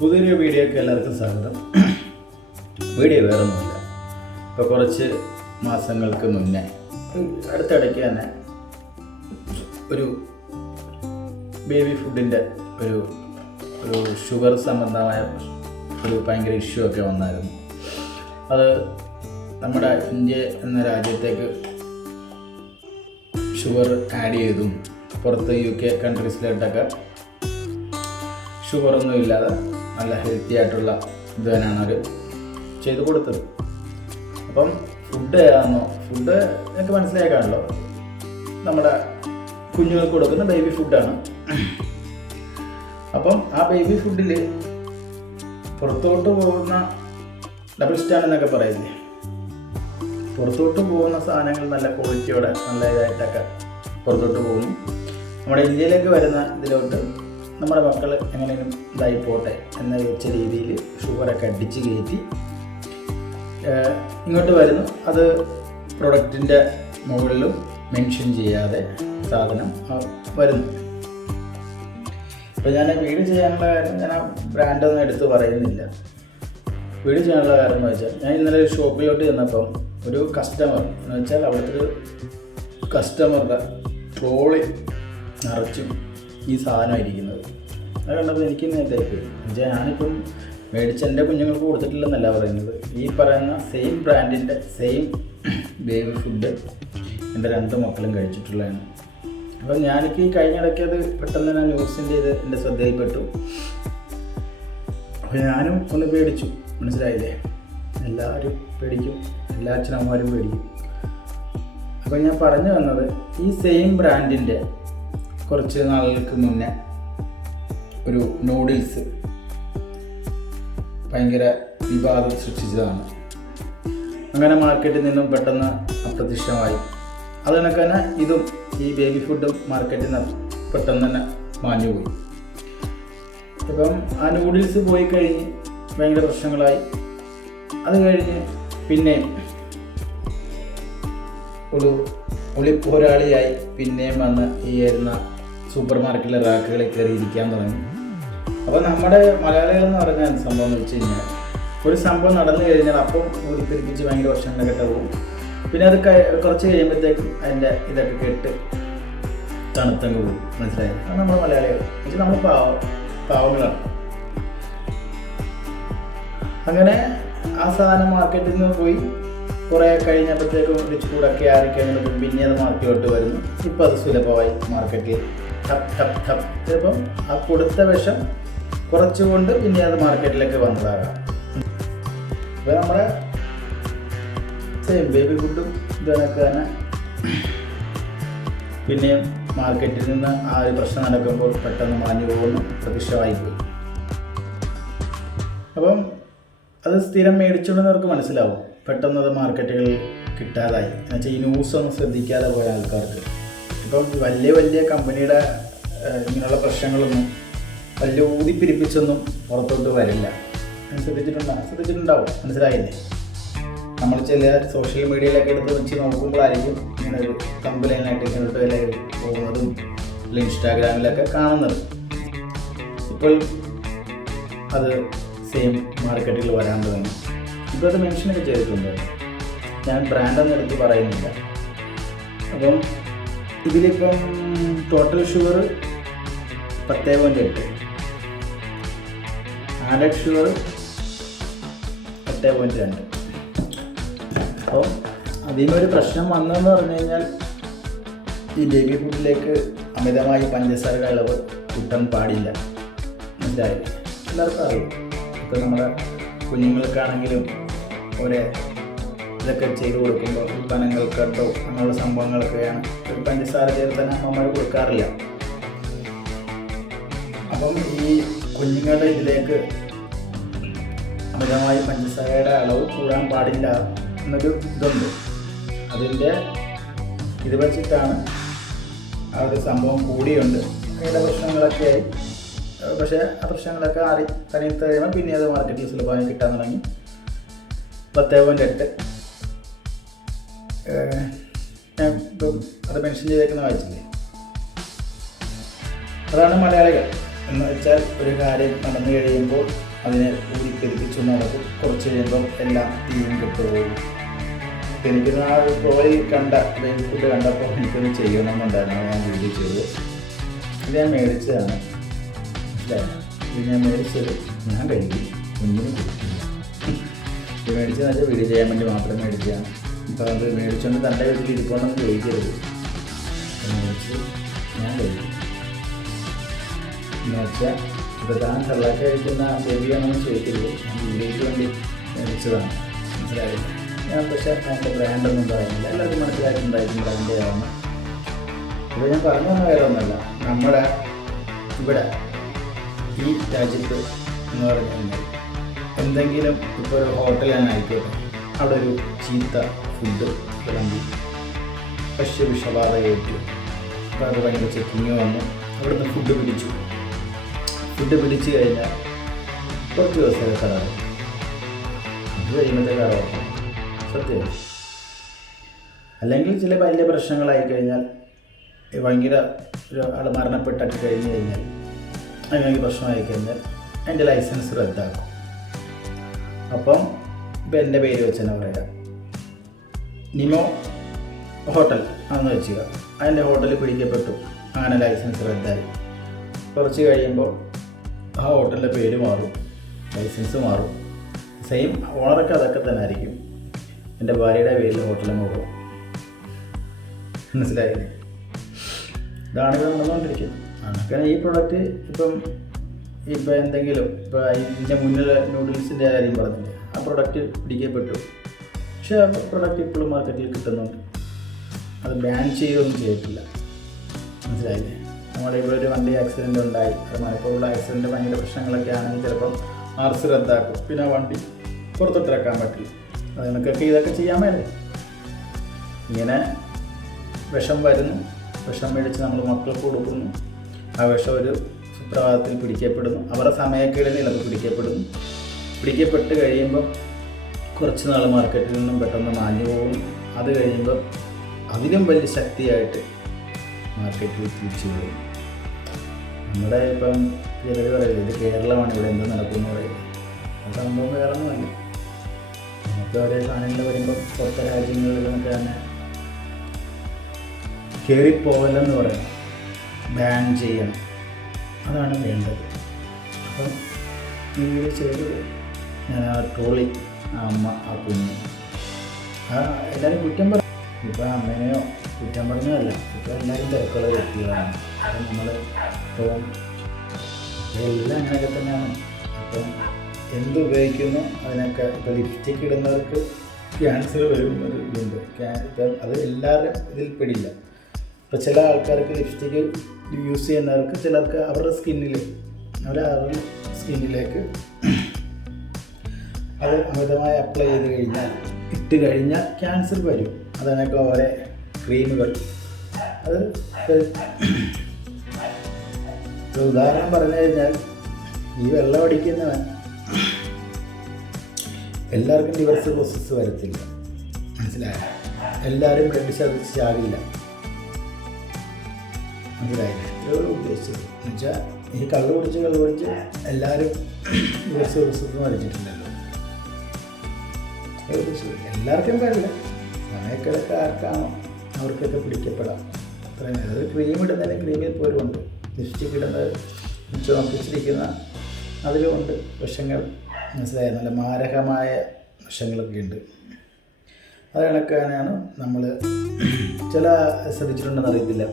പുതിയൊരു വീഡിയോക്ക് എല്ലാവർക്കും സ്വാഗതം. വീഡിയോ വേറെ ഒന്നുമില്ല ഇപ്പോൾ കുറച്ച് മാസങ്ങൾക്ക് മുന്നേ അടുത്തിടയ്ക്ക് തന്നെ ഒരു ബേബി ഫുഡിന്റെ ഒരു ഒരു ഷുഗർ സംബന്ധമായ ഒരു ഭയങ്കര ഇഷ്യൂ ഒക്കെ വന്നായിരുന്നു. അത് നമ്മുടെ ഇന്ത്യ എന്ന രാജ്യത്തേക്ക് ഷുഗർ ആഡ് ചെയ്തും പുറത്ത് യു കെ കൺട്രീസിലോട്ടൊക്കെ ഷുഗറൊന്നും ഇല്ലാതെ നല്ല ഹെൽത്തി ആയിട്ടുള്ള ഇത് തന്നെയാണ് അവർ ചെയ്ത് കൊടുത്തത്. അപ്പം ഫുഡ് ഏതാണെന്നോ ഫുഡ് എനിക്ക് മനസ്സിലാക്കാണല്ലോ നമ്മുടെ കുഞ്ഞുങ്ങൾക്ക് കൊടുക്കുന്ന ബേബി ഫുഡാണ് അപ്പം ആ ബേബി ഫുഡിൽ പുറത്തോട്ട് പോകുന്ന ഡബിൾ സ്റ്റാൻഡ് എന്നൊക്കെ പറയില്ലേ? പുറത്തോട്ട് പോകുന്ന സാധനങ്ങൾ നല്ല ക്വാളിറ്റിയോടെ നല്ല ഇതായിട്ടൊക്കെ പുറത്തോട്ട് പോകുന്നു നമ്മുടെ ഇന്ത്യയിലേക്ക് വരുന്ന ഇതിലോട്ട് നമ്മുടെ മക്കൾ എങ്ങനെയും ഇതായി പോട്ടെ എന്ന വെച്ച രീതിയിൽ ഷുഗറൊക്കെ അടിച്ച് കയറ്റി ഇങ്ങോട്ട് വരുന്നു. അത് പ്രൊഡക്റ്റിന്റെ മുകളിലും മെൻഷൻ ചെയ്യാതെ സാധനം വരുന്നു. അപ്പോൾ ഞാൻ വീട് ചെയ്യാനുള്ള കാര്യം ഞാൻ ആ ബ്രാൻഡൊന്നും എടുത്ത് പറയുന്നില്ല. വീട് ചെയ്യാനുള്ള കാര്യം എന്ന് വെച്ചാൽ ഞാൻ ഇന്നലെ ഒരു ഷോപ്പിലോട്ട് ചെന്നപ്പം ഒരു കസ്റ്റമർ എന്ന് വെച്ചാൽ അവിടുത്തെ ഒരു കസ്റ്റമറുടെ ട്രോളി നിറച്ചും ഈ സാധനമായിരിക്കുന്നത് അത് കണ്ടപ്പോൾ എനിക്ക് നേരത്തേക്ക് ഞാനിപ്പം മേടിച്ച് എന്റെ കുഞ്ഞുങ്ങൾക്ക് കൊടുത്തിട്ടില്ലെന്നല്ല പറയുന്നത്. ഈ പറയുന്ന സെയിം ബ്രാൻഡിന്റെ സെയിം ബേബി ഫുഡ് എന്റെ രണ്ട് മക്കളും കഴിച്ചിട്ടുള്ളതാണ്. അപ്പം ഞാനിക്ക് ഈ കഴിഞ്ഞിടയ്ക്ക് അത് പെട്ടെന്ന് തന്നെ ന്യൂസിന്റെ ഇത് എന്റെ ശ്രദ്ധയിൽപ്പെട്ടു. അപ്പോൾ ഞാനും ഒന്ന് പേടിച്ചു. മനസ്സിലായില്ലേ? എല്ലാവരും പേടിക്കും. എല്ലാ അച്ഛനമ്മമാരും പേടിക്കും. അപ്പോൾ ഞാൻ പറഞ്ഞു വന്നത് ഈ സെയിം ബ്രാൻഡിന്റെ കുറച്ച് നാളുകൾക്ക് മുന്നേ ഒരു നൂഡിൽസ് ഭയങ്കര വിവാദം സൃഷ്ടിച്ചതാണ്. അങ്ങനെ മാർക്കറ്റിൽ നിന്നും പെട്ടെന്ന് അപ്രത്യക്ഷമായി. അത് കണക്ക് തന്നെ ഇതും ഈ ബേബി ഫുഡും മാർക്കറ്റിൽ നിന്ന് പെട്ടെന്ന് തന്നെ മാഞ്ഞുപോയി. ഇപ്പം ആ നൂഡിൽസ് പോയി കഴിഞ്ഞ് ഭയങ്കര പ്രശ്നങ്ങളായി. അത് കഴിഞ്ഞ് പിന്നെ ഒരു ഒളിപ്പോരാളിയായി പിന്നെയും വന്ന് ഈ വരുന്ന സൂപ്പർ മാർക്കറ്റിലെ റാക്കുകളിൽ കയറി ഇരിക്കാൻ തുടങ്ങി. അപ്പോൾ നമ്മുടെ മലയാളികൾ എന്ന് പറഞ്ഞാൽ സംഭവം എന്ന് വെച്ച് കഴിഞ്ഞാൽ ഒരു സംഭവം നടന്നു കഴിഞ്ഞാൽ അപ്പം ഓടിപ്പിരിപ്പിച്ച് ഭയങ്കര വർഷങ്ങളൊക്കെ പോകും. പിന്നെ അത് കുറച്ച് കഴിയുമ്പോഴത്തേക്കും അതിന്റെ ഇതൊക്കെ കെട്ട് തണുത്തങ്ങ് പോകും. മനസ്സിലായി? അത് നമ്മൾ മലയാളികൾ. എന്നുവെച്ചാൽ നമ്മൾ പാവ പാവങ്ങളാണ്. അങ്ങനെ ആ സാധനം മാർക്കറ്റിൽ നിന്ന് പോയി കുറേ കഴിഞ്ഞപ്പോഴത്തേക്കും ഒരു ചൂടൊക്കെ ആരൊക്കെ പിന്നെ അത് മാർക്കറ്റിലോട്ട് വരുന്നു. ഇപ്പോൾ അത് സുലഭമായി മാർക്കറ്റിൽ ടപ്പ് ടപ്പ് ടപ്പ് ചിലപ്പം ആ കൊടുത്ത വിഷം കുറച്ചുകൊണ്ട് പിന്നെ അത് മാർക്കറ്റിലേക്ക് വന്നതാകാം ഇപ്പം നമ്മുടെ സെയിം ബേബി ഫുഡും ഇതൊക്കെ തന്നെ. പിന്നെയും മാർക്കറ്റിൽ നിന്ന് ആ ഒരു പ്രശ്നം നടക്കുമ്പോൾ പെട്ടെന്ന് മാഞ്ഞു പോകുന്നു. പ്രത്യക്ഷമായി പോയി. അപ്പം അത് സ്ഥിരം മേടിച്ചുകൊണ്ടെന്നവർക്ക് മനസ്സിലാവും. പെട്ടെന്ന് അത് മാർക്കറ്റുകളിൽ കിട്ടാതായി. എന്നുവെച്ചാൽ ഈ ന്യൂസ് ഒന്നും ശ്രദ്ധിക്കാതെ പോയ ആൾക്കാർക്ക്. ഇപ്പം വലിയ വലിയ കമ്പനിയുടെ ഇങ്ങനെയുള്ള പ്രശ്നങ്ങളൊന്നും വലിയ ഊതിപ്പിരിപ്പിച്ചൊന്നും പുറത്തോട്ട് വരില്ല. ശ്രദ്ധിച്ചിട്ടുണ്ടോ ശ്രദ്ധിച്ചിട്ടുണ്ടാവും മനസ്സിലായില്ലേ? നമ്മൾ ചില സോഷ്യൽ മീഡിയയിലൊക്കെ എടുത്ത് വെച്ച് നോക്കുമ്പോഴായിരിക്കും ഇങ്ങനെ ഒരു കമ്പനിയിലായിട്ട് ഇങ്ങോട്ട് പോകുന്നതും അല്ലെങ്കിൽ ഇൻസ്റ്റാഗ്രാമിലൊക്കെ കാണുന്നത്. ഇപ്പോൾ അത് സെയിം മാർക്കറ്റിൽ വരാൻ തുടങ്ങി. ഇപ്പോൾ അത് മെൻഷനൊക്കെ ചെയ്തിട്ടുണ്ട്. ഞാൻ ബ്രാൻഡൊന്നും എടുത്ത് പറയുന്നില്ല. അപ്പം ഇതിലിപ്പം ടോട്ടൽ ഷുഗർ പത്തേ പോയിന്റ് എട്ട്. ആഡഡ് ഷുഗർ എട്ട് പോയിന്റ് രണ്ട്. അപ്പോൾ അതിൽ നിന്നൊരു പ്രശ്നം വന്നതെന്ന് പറഞ്ഞു കഴിഞ്ഞാൽ ഈ ബേബി ഫുഡിലേക്ക് അമിതമായി പഞ്ചസാരയുടെ അളവ് കിട്ടാൻ പാടില്ല. മനസ്സിലായി എല്ലാവർക്കും അറിയും. ഇപ്പോൾ നമ്മുടെ കുഞ്ഞുങ്ങൾക്കാണെങ്കിലും ഒരേ ഇതൊക്കെ ചെയ്തു കൊടുക്കുമ്പോൾ ഉൽപ്പന്നങ്ങൾക്കോ അങ്ങനെയുള്ള സംഭവങ്ങൾക്കൊക്കെയാണ് ഒരു പഞ്ചസാര ചേർത്ത് തന്നെ അമ്മമാർ കൊടുക്കാറില്ല. അപ്പം ഈ കുഞ്ഞുങ്ങളുടെ ഇതിലേക്ക് അമിതമായി പഞ്ചസാരയുടെ അളവ് കൂടാൻ പാടില്ല എന്നൊരു ഇതുണ്ട്. അതിന്റെ ഇത് വച്ചിട്ടാണ് ആ ഒരു സംഭവം കൂടിയുണ്ട്. അങ്ങനെയുള്ള പ്രശ്നങ്ങളൊക്കെ ആയി. പക്ഷേ ആ പ്രശ്നങ്ങളൊക്കെ അറി തനിയത്ത് കഴിയുമ്പോൾ പിന്നെ അത് മാർക്കറ്റിൽ സുലഭമായി കിട്ടാൻ തുടങ്ങി. പത്തേ പോയിന്റ് എട്ട്. അത് മെൻഷൻ ചെയ്തേക്കുന്ന വായിച്ചില്ലേ? അതാണ് മലയാളികൾ എന്ന് വെച്ചാൽ ഒരു കാര്യം നടന്നു കഴിയുമ്പോൾ അതിനെ ഊരിപ്പെരിപ്പിച്ചു നടക്കും. കുറച്ച് കഴിയുമ്പോൾ എല്ലാം തീയും കിട്ടുപോകും എനിക്ക് ആ ഒരു ട്രോളി കണ്ട ഫുഡ് കണ്ടപ്പോൾ എനിക്കൊന്ന് ചെയ്യണമെന്നുണ്ടായിരുന്നു. ഞാൻ വീഡിയോ ചെയ്തു ഇത് ഞാൻ മേടിച്ചതാണ്. ഇത് ഞാൻ മേടിച്ചത് ഞാൻ കഴിക്കും കുഞ്ഞിനും കൊടുക്കില്ല ഇത് മേടിച്ചതെന്ന് വെച്ചാൽ വീഡിയോ ചെയ്യാൻ വേണ്ടി മാത്രം മേടിച്ചതാണ്. അപ്പോൾ അത് മേടിച്ചുകൊണ്ട് തന്റെ വീട്ടിൽ ഇരിക്കണമെന്ന് ചോദിക്കരുത്. എന്നുവെച്ചാൽ ഇപ്പോൾ താൻ കള്ളക്ക കഴിക്കുന്ന ബേബിയാണെന്ന് ചോദിക്കരുത്. ഞാൻ വീഡിയോയ്ക്ക് വേണ്ടി മേടിച്ചതാണ്. മനസ്സിലായില്ല ഞാൻ പക്ഷേ അതിന്റെ ബ്രാൻഡൊന്നും പറയുന്നില്ല. എല്ലാവർക്കും മനസ്സിലായിട്ടുണ്ടായിരിക്കും ബ്രാൻഡ് ഏതാണ് ഇപ്പോൾ ഞാൻ പറഞ്ഞു തന്ന വേറെ ഒന്നുമല്ല നമ്മുടെ ഇവിടെ ഈ രാജ്യത്ത് എന്ന് പറഞ്ഞു കഴിഞ്ഞാൽ എന്തെങ്കിലും ഇപ്പോൾ ഒരു ഹോട്ടൽ തന്നെ ആയിക്കോട്ടെ. അവിടെ ഒരു ചീത്ത ഫുഡ് വിളമ്പി പക്ഷേ വിഷബാധ ഏറ്റു അത് ഭയങ്കര ചെക്കിങ് വന്നു. അവിടുന്ന് ഫുഡ് പിടിച്ചു. ഫുഡ് പിടിച്ചു കഴിഞ്ഞാൽ കുറച്ച് ദിവസമൊക്കെ കടന്നു അത് കഴിയുമ്പോഴത്തേക്ക് അറിയാം സത്യം. അല്ലെങ്കിൽ ചില വലിയ പ്രശ്നങ്ങളായി കഴിഞ്ഞാൽ ഭയങ്കര ഒരു ആൾ മരണപ്പെട്ടൊക്കെ കഴിഞ്ഞ് കഴിഞ്ഞാൽ അങ്ങനെ പ്രശ്നമായി കഴിഞ്ഞാൽ എന്റെ ലൈസൻസ് റദ്ദാക്കും. അപ്പം ഇപ്പം എന്റെ പേര് വെച്ച് തന്നെ പറയാം. നിമോ ഹോട്ടൽ ആണെന്ന് വെച്ചുക അതിന്റെ ഹോട്ടലിൽ പിടിക്കപ്പെട്ടു. അങ്ങനെ ലൈസൻസ് റദ്ദായി. കുറച്ച് കഴിയുമ്പോൾ ആ ഹോട്ടലിന്റെ പേര് മാറും. ലൈസൻസ് മാറും. സെയിം ഓണറൊക്കെ അതൊക്കെ തന്നെ ആയിരിക്കും. എന്റെ ഭാര്യയുടെ പേരിൽ ഹോട്ടലിൽ പോകും മനസ്സിലായില്ലേ? ഇതാണ് ഇവിടെ നടന്നുകൊണ്ടിരിക്കുന്നത്. അങ്ങനെ ഈ പ്രൊഡക്റ്റ് ഇപ്പം ഇപ്പം എന്തെങ്കിലും ഇപ്പം ഇതിന്റെ മുന്നിൽ നൂഡിൽസിന്റെ കാര്യം പറഞ്ഞില്ലേ? ആ പ്രൊഡക്റ്റ് പിടിക്കപ്പെട്ടു. പക്ഷേ ആ പ്രൊഡക്റ്റ് ഇപ്പോഴും മാർക്കറ്റിൽ കിട്ടുന്നുണ്ട്. അത് ബാൻ ചെയ്യുകയൊന്നും ചെയ്തിട്ടില്ല. മനസ്സിലായില്ലേ? നമ്മുടെ ഇവിടെ ഒരു വണ്ടി ആക്സിഡന്റ് ഉണ്ടായി. അത് മലപ്പുറമുള്ള ആക്സിഡന്റ് ഭയങ്കര പ്രശ്നങ്ങളൊക്കെ ആണെങ്കിൽ ചിലപ്പം ആർസ് റദ്ദാക്കും. പിന്നെ ആ വണ്ടി പുറത്തോട്ടിറക്കാൻ പറ്റില്ല. അത് നിനക്കൊക്കെ ഇതൊക്കെ ചെയ്യാൻ മേലേ ഇങ്ങനെ വിഷം വരുന്നു. വിഷം മേടിച്ച് നമ്മൾ മക്കൾക്ക് കൊടുക്കുന്നു. ആ വിഷം ഒരു സുപ്രഭാതത്തിൽ പിടിക്കപ്പെടുന്നു. അവരുടെ സമയക്കേടിൽ അത് പിടിക്കപ്പെടുന്നു. പിടിക്കപ്പെട്ട് കഴിയുമ്പോൾ കുറച്ച് നാൾ മാർക്കറ്റിൽ നിന്നും പെട്ടെന്ന് മാഞ്ഞു പോകും. അത് കഴിയുമ്പോൾ അതിലും വലിയ ശക്തിയായിട്ട് മാർക്കറ്റിൽ തിരിച്ചു പോകും നമ്മുടെ ഇപ്പം ചിലർ പറയുന്നത് ഇത് കേരളമാണ് ഇവിടെ എന്ത് നടക്കുന്നു പറയുന്നത്. അത് സംഭവം വേറെ ഒന്നുമല്ല നമുക്ക് ഓരോ സാധനങ്ങൾ വരുമ്പോൾ പുറത്തെ രാജ്യങ്ങളിൽ നമുക്ക് തന്നെ കയറിപ്പോകലെന്ന് പറയണം ബാൻ ചെയ്യണം. അതാണ് വേണ്ടത്. അപ്പം ഈ ചെയ്ത് ഞാൻ ആ അമ്മ ആ കുഞ്ഞ് എല്ലാവരും കുറ്റം പറ ഇപ്പം അമ്മേനെയോ കുറ്റം പറഞ്ഞതല്ല. ഇപ്പം എല്ലാവരും തിരക്കുള്ള വ്യക്തികളാണ്. അത് നമ്മൾ ഇപ്പം എല്ലാം അങ്ങനെയൊക്കെ തന്നെയാണ്. അപ്പം എന്ത് ഉപയോഗിക്കുന്നു? അതിനൊക്കെ ഇപ്പോൾ ലിപ്സ്റ്റിക് ഇടുന്നവർക്ക് ക്യാൻസർ വരും ഒരു ഇതുണ്ട്. ക്യാൻസർ ഇപ്പം അത് എല്ലാവരും ഇതിൽ പെടില്ല ഇപ്പോൾ ചില ആൾക്കാർക്ക് ലിപ്സ്റ്റിക് യൂസ് ചെയ്യുന്നവർക്ക് ചിലർക്ക് അവരുടെ സ്കിന്നിൽ അവരുടെ അവരുടെ സ്കിന്നിലേക്ക് അത് അമിതമായി അപ്ലൈ ചെയ്ത് കഴിഞ്ഞാൽ ഇട്ട് കഴിഞ്ഞാൽ ക്യാൻസർ വരും. അതിനൊക്കെ ഓരോ ക്രീമുകൾ അത് ഉദാഹരണം പറഞ്ഞു കഴിഞ്ഞാൽ ഈ വെള്ളം അടിക്കുന്നവൻ എല്ലാവർക്കും ഡിവർസ് പ്രോസസ്സ് വരത്തില്ല. മനസ്സിലായോ? എല്ലാവരും ബ്ലഡ് ചതിച്ച് ചാവില്ല. മനസ്സിലായില്ല? ഇതോട് ഉദ്ദേശിച്ചത് എന്നുവെച്ചാൽ ഈ കള്ളു കുടിച്ച് കള്ളു കുടിച്ച് എല്ലാവരും ഡിവർസ് പ്രോസസ്സ് വരച്ചിട്ടുണ്ടല്ലോ ഉദ്ദേശിച്ചത്. എല്ലാവർക്കും വേണ്ട സമയക്കിടക്ക് ആർക്കാണോ അവർക്കൊക്കെ പിടിക്കപ്പെടാം. അത്രയും അത് ക്രീം ഇടുന്നതിന് ക്രീമിൽ പോലും ഉണ്ട് ലിപ്സ്റ്റിക് ഇടുന്നത് ചുമപ്പിച്ചിരിക്കുന്ന അതിലുമുണ്ട് വിഷങ്ങൾ മനസ്സിലായ? നല്ല മാരകമായ വിഷങ്ങളൊക്കെ ഉണ്ട്. അത് കണക്കാനാണ് നമ്മൾ ചില ശ്രദ്ധിച്ചിട്ടുണ്ടെന്ന് അറിയത്തില്ല.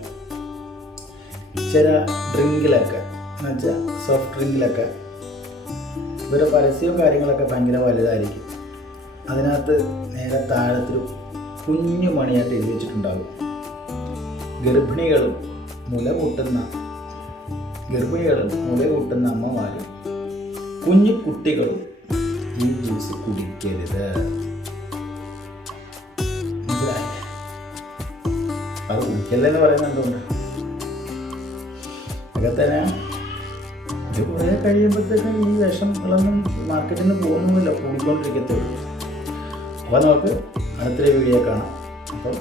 ചില ഡ്രിങ്കിലൊക്കെ എന്ന് വെച്ചാൽ സോഫ്റ്റ് ഡ്രിങ്കിലൊക്കെ. ഇവരുടെ പരസ്യവും കാര്യങ്ങളൊക്കെ ഭയങ്കര വലുതായിരിക്കും. അതിനകത്ത് നേരെ താഴത്തൊരു കുഞ്ഞു മണിയായിട്ട് എഴുതി വെച്ചിട്ടുണ്ടാകും. ഗർഭിണികളും മുല കൂട്ടുന്ന ഗർഭിണികളും മുല കൂട്ടുന്ന അമ്മമാരും കുഞ്ഞു കുട്ടികളും ഈ ജ്യൂസ് കുടിക്കരുത്. മനസ്സിലായില്ലേ? അത് കുടിക്കല്ലെന്ന് പറയുന്നത് എന്തുകൊണ്ട്? അതൊക്കെ തന്നെ ഇത് കുറേ കഴിയുമ്പോഴത്തേക്കും ഈ വിഷം ഇളന്നും മാർക്കറ്റിൽ നിന്ന് പോകുന്നില്ല കൂടിക്കൊണ്ടിരിക്കത്തേ ഉള്ളൂ. അപ്പോൾ നമുക്ക് അടുത്തൊരു വീഡിയോ കാണാം. അപ്പം